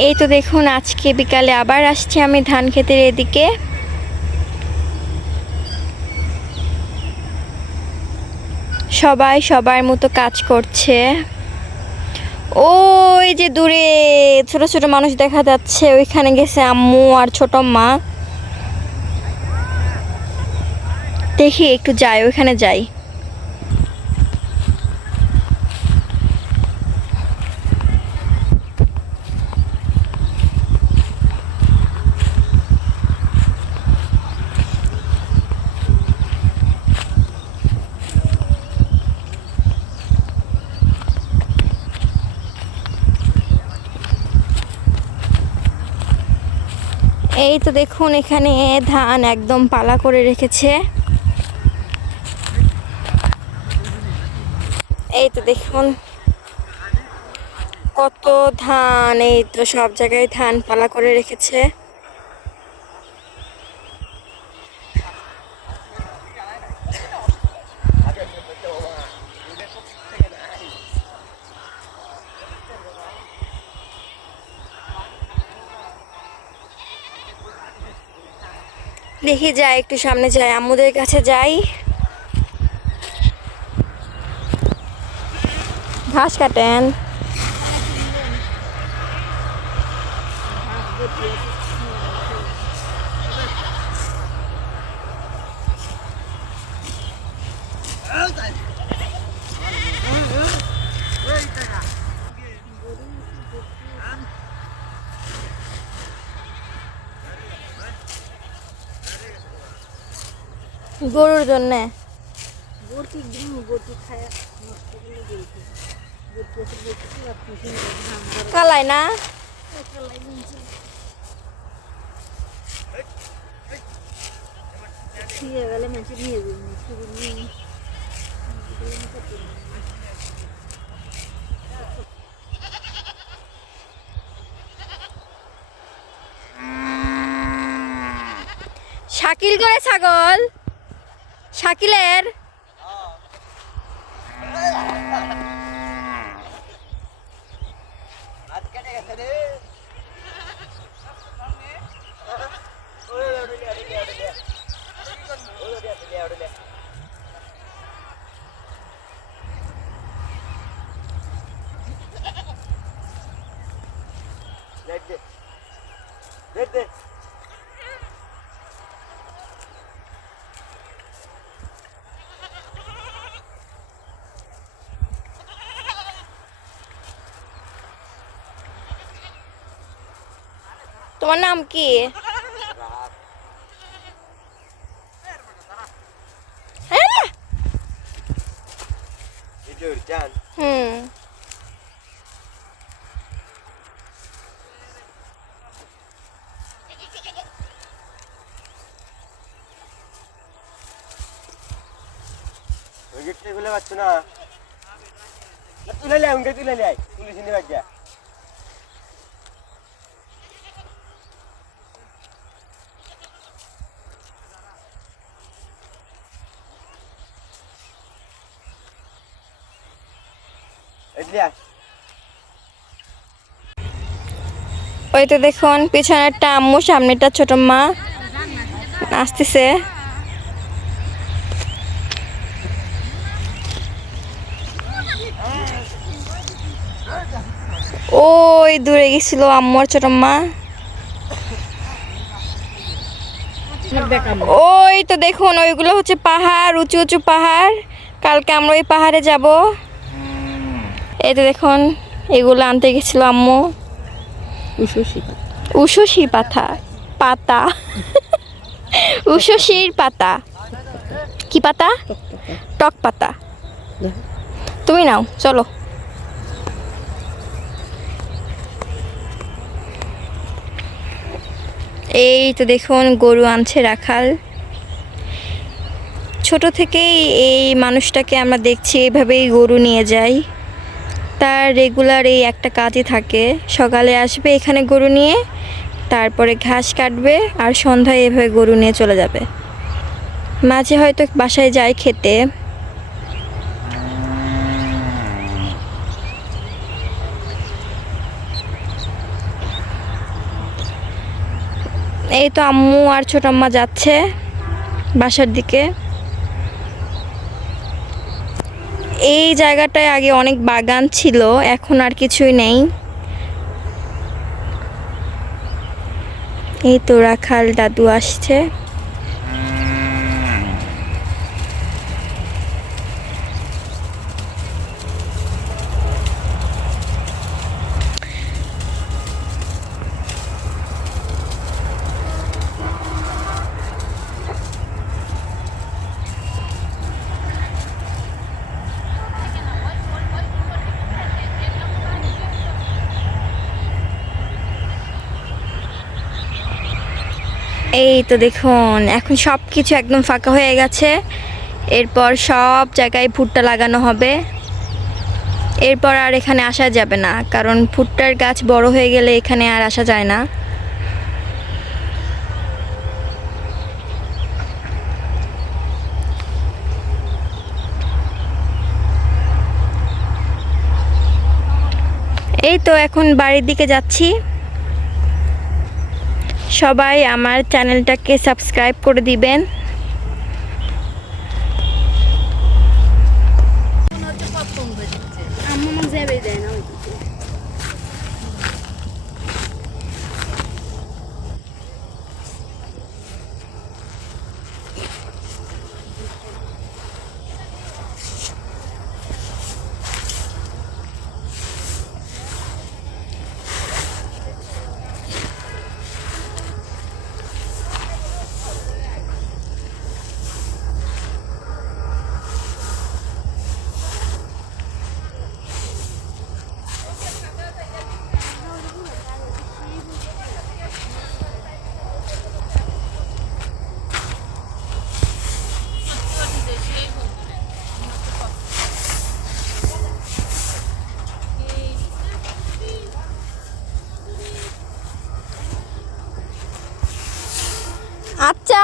এই তো দেখুন আজকে বিকালে আবার আসছি আমি ধান ক্ষেতের এদিকে। সবাই সবার মতো কাজ করছে। ওই যে দূরে ছোট ছোট মানুষ দেখা যাচ্ছে, ওইখানে গেছে আম্মু আর ছোট মা। দেখি একটু যাই, ওইখানে যাই। এই তো দেখুন এখানে ধান একদম পালা করে রেখেছে। এই তো দেখুন কত ধান, এই তো সব জায়গায় ধান পালা করে রেখেছে। দেখি যাই, একটু সামনে যাই, আম্মুদের কাছে যাই। ঘাস কাটেন। গরুর জন্যে কালাই না। শাকিল করে ছাগল, শাকিলের তোমার নাম কি? হুম, তুলে পাচ্ছ না, তুলে লে তুলে লে পুলিশ নিয়ে বাজ্যা ওই তো দেখুন পিছনেরটা আম্মু, সামনেরটা ছোট মা আসতেছে। ওই দূরে গেছিল আম্মু আর ছোট মা। ওই তো দেখুন ওইগুলো হচ্ছে পাহাড়, উঁচু উঁচু পাহাড়। কালকে আমরা ওই পাহাড়ে যাব। এই তো দেখুন এগুলো আনতে গেছিল আম্মু। উষসির পাতা, পাতা উষসির পাতা। কি পাতা? টক পাতা। তুমি নাও, চলো। এই তো দেখুন গরু আনছে রাখাল। ছোট থেকেই এই মানুষটাকে আমরা দেখছি এইভাবেই গরু নিয়ে যাই। তার রেগুলার এই একটা কাজই থাকে, সকালে আসবে এখানে গরু নিয়ে, তারপরে ঘাস কাটবে আর সন্ধ্যায় এভাবে গরু নিয়ে চলে যাবে। মাঝে হয়তো বাসায় যায় খেতে। এই তো আম্মু আর ছোট আম্মা যাচ্ছে বাসার দিকে। এই জায়গাটায় আগে অনেক বাগান ছিল, এখন আর কিছুই নেই। এই তো রাখাল দাদু আসছে। এই তো দেখুন এখন সব কিছু একদম ফাঁকা হয়ে গেছে। এরপর সব জায়গায় ভুট্টা লাগানো হবে। এরপর আর এখানে আসা যাবে না, কারণ ভুট্টার গাছ বড় হয়ে গেলে এখানে আর আসা যায় না। এই তো এখন বাড়ির দিকে যাচ্ছি। সবাই আমার চ্যানেলটাকে সাবস্ক্রাইব করে দিবেন। আচ্ছা